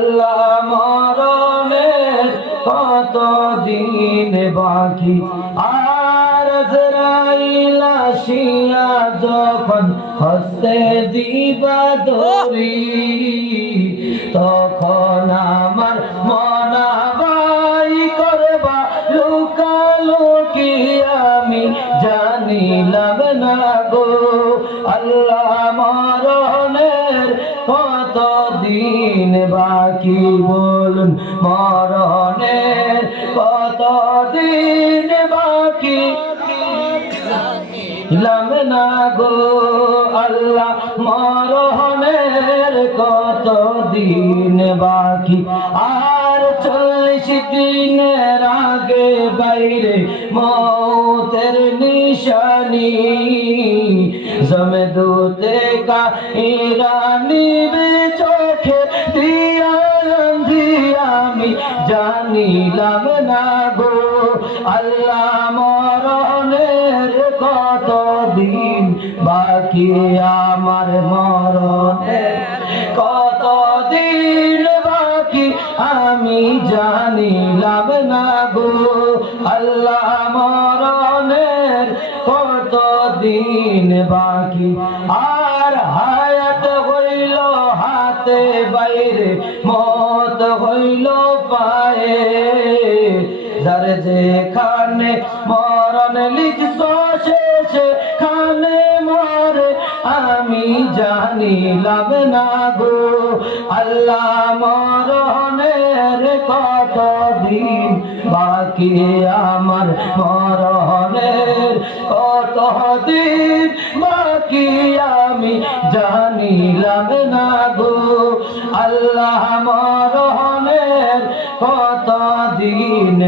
আল্লাহ মরণের কত দিন বাকি আর আজরাইল আসিয়া যখন হস্তে দিবা ধরি তখন আমার মনাবাই করবা লুকালুকি আমি জানিলাম না গো আল্লাহ মরণের কত দিন বাকি বলুন মরণের কত দিন বাকি জানিলাম না গো আল্লাহ মরণের কত দিন বাকি আর 40 দিনের আগে বাইরে মৌতের নিশানি জমদূতে কা ইরানি চোখে দিয়া আমি জানিলাম না গো আল্লাহ মরণের কত দিন বাকি আমার মরণের কত দিন বাকি আমি জানিলাম না গো আল্লাহ মরণের কত দিন বাকি আর হায়াত হইল হাতে বাইরে মত হইল পায়ে যার যেখানে মরণ লিখছ শেষে খানে মরে আমি জানিলাম না গো আল্লাহ মরণের কত দিন বাকি আমার মরণের কত দিন বাকি আমি জানিলাম না গো আল্লাহ মরণের কত দিন